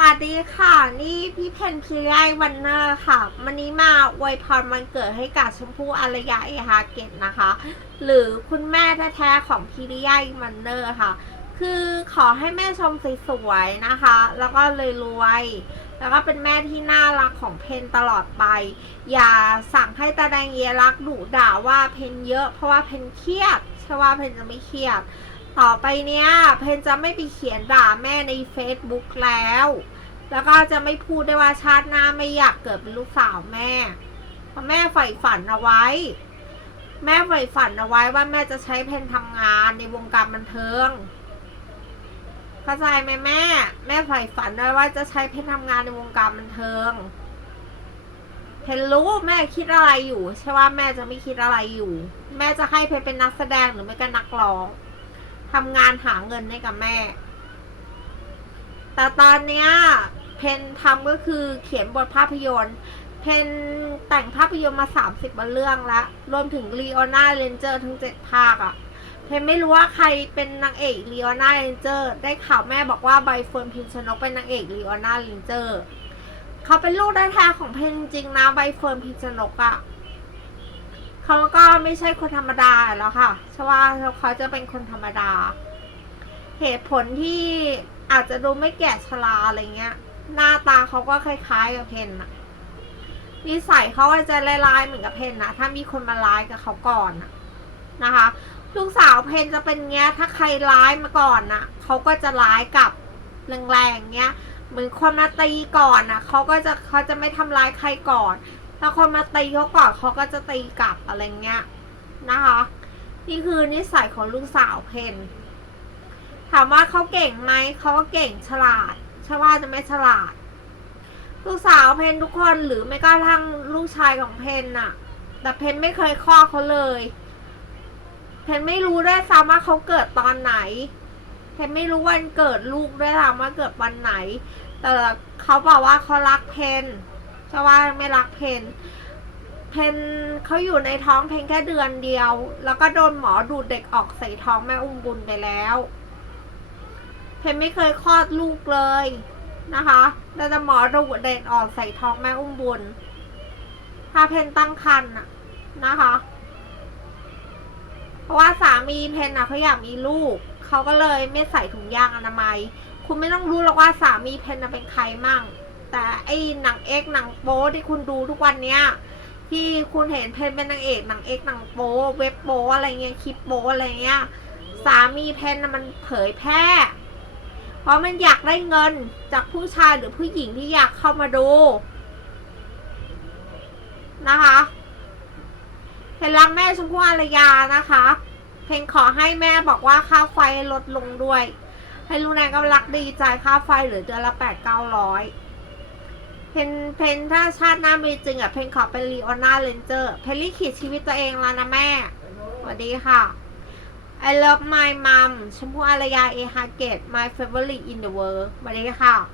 วัสดีค่ะ นี่พี่เพนพิไลวันเนอร์ค่ะ วันนี้มาอวยพรวันเกิดให้กับชมพู่อารยาเอฮาเกตนะคะ หรือคุณแม่แท้ๆของพิริยวันเนอร์ค่ะ คือขอให้แม่ชมสวยๆนะคะ แล้วก็เลยรวยแล้วก็เป็นแม่ที่น่ารักของเพนตลอดไป อย่าสั่งให้ตาแดงเยรักดุด่าว่าเพนเยอะ เพราะว่าเพนเครียดเชื่อว่าเพนจะไม่เครียด ต่อไปเนี้ยเพนจะไม่ไปเขียนด่าแม่ใน Facebook แล้ว แล้วก็จะไม่พูดได้ว่าชาติหน้าไม่อยากเกิดเป็นลูกสาวแม่ เพราะแม่ใฝ่ฝันเอาไว้ แม่ใฝ่ฝันเอาไว้ว่าแม่จะใช้เพนทำงานในวงการบันเทิงเข้าใจไหมแม่ แม่ใฝ่ฝันไว้ว่าจะใช้เพนทำงานในวงการบันเทิงเพนรู้แม่คิดอะไรอยู่ ใช่ว่าแม่จะไม่คิดอะไรอยู่ แม่จะให้เพนเป็นนักแสดงหรือไม่ก็นักร้อง ทำงานหาเงินให้กับแม่ แต่ตอนเนี้ย เพนทำก็คือเขียนบทภาพยนตร์ เพนแต่งภาพยนตร์มา30บเรื่องแล้ว รวมถึงลีโอนาเรนเจอร์ทั้งเจ็ดภาคอะ่ะ เพนไม่รู้ว่าใครเป็นนางเอกลีโอนาเรนเจอร์ ได้ข่าวแม่บอกว่าใบเฟิร์นพิมชนกเป็นนางเอกลีโอนาเรนเจอร์ เขาเป็นลูกได้แท้ๆของเพนจริงนะใบเฟิร์นพิมชนกอะ่ะ เขาก็ไม่ใช่คนธรรมดาแล้วค่ะใช่ว่าเขาจะเป็นคนธรรมดา เหตุผลที่อาจจะดูไม่แก่ชราอะไรเงี้ย หน้าตาเขาก็คล้ายๆกับเพนอะนิสัยเขาอาจจะลายๆเหมือนกับเพนนะ ถ้ามีคนมาร้ายกับเขาก่อนนะคะ ลูกสาวเพนจะเป็นเงี้ย ถ้าใครร้ายมาก่อนน่ะเขาก็จะร้ายกับแรงๆเงี้ย เหมือนคนมาตีก่อนน่ะเขาก็จะเขาจะไม่ทำร้ายใครก่อน ถ้าคนมาตีเขาก่อนเขาก็จะตีกลับอะไรเงี้ยนะคะ นี่คือนิสัยของลูกสาวเพนถามว่าเขาเก่งไหมเขาก็เก่งฉลาดชว่าจะไม่ฉลาด ลูกสาวเพนทุกคนหรือไม่ก็ทั้งลูกชายของเพนน่ะ แต่เพนไม่เคยข้อเขาเลย เพนไม่รู้ด้วยซ้ำว่าเขาเกิดตอนไหน เพนไม่รู้วันเกิดลูกด้วยซ้ำว่าเกิดวันไหน แต่เขาบอกว่าเขารักเพน ชว่าไม่รักเพนเพนเขาอยู่ในท้องเพนแค่เดือนเดียว แล้วก็โดนหมอดูดเด็กออกใส่ท้องแม่อุ้มบุญไปแล้ว เพนไม่เคยคลอดลูกเลยนะคะแต่จะหมอดูดเด็กออกใส่ท้องแม่อุ้มบุญ ถ้าเพนตั้งครรภ์น่ะนะคะ เพราะว่าสามีเพนน่ะเขาอยากมีลูก เขาก็เลยไม่ใส่ถุงยางอนามัย คุณไม่ต้องรู้หรอกว่าสามีเพนนะเป็นใครมั่ง แต่ไอ้หนังเอกหนังโป๊ที่คุณดูทุกวันเนี้ยที่คุณเห็นเพนเป็นนางเอกหนังเอกหนังโป๊เว็บโป๊อะไรเงี้ยคลิปโป๊อะไรเงี้ยสามีเพนนะมันเผยแพร่ เพราะมันอยากได้เงินจากผู้ชายหรือผู้หญิงที่อยากเข้ามาดูนะคะเพนรักแม่ชมพู่อารยานะคะเพนขอให้แม่บอกว่าค่าไฟลดลงด้วย ให้ลูกนายก็รักดีใจค่าไฟเหลือเดือนละแปดเก้าร้อย เพนเพนถ้าชาติหน้ามีจริงอะเพนขอเป็นลีโอนาเลนเจอร์เพนลิขิตชีวิตตัวเองแล้วนะแม่สวัสดีค่ะ I love my mom ชมพู่อารยาเอฮาเกต my favorite in the world สวัสดีค่ะ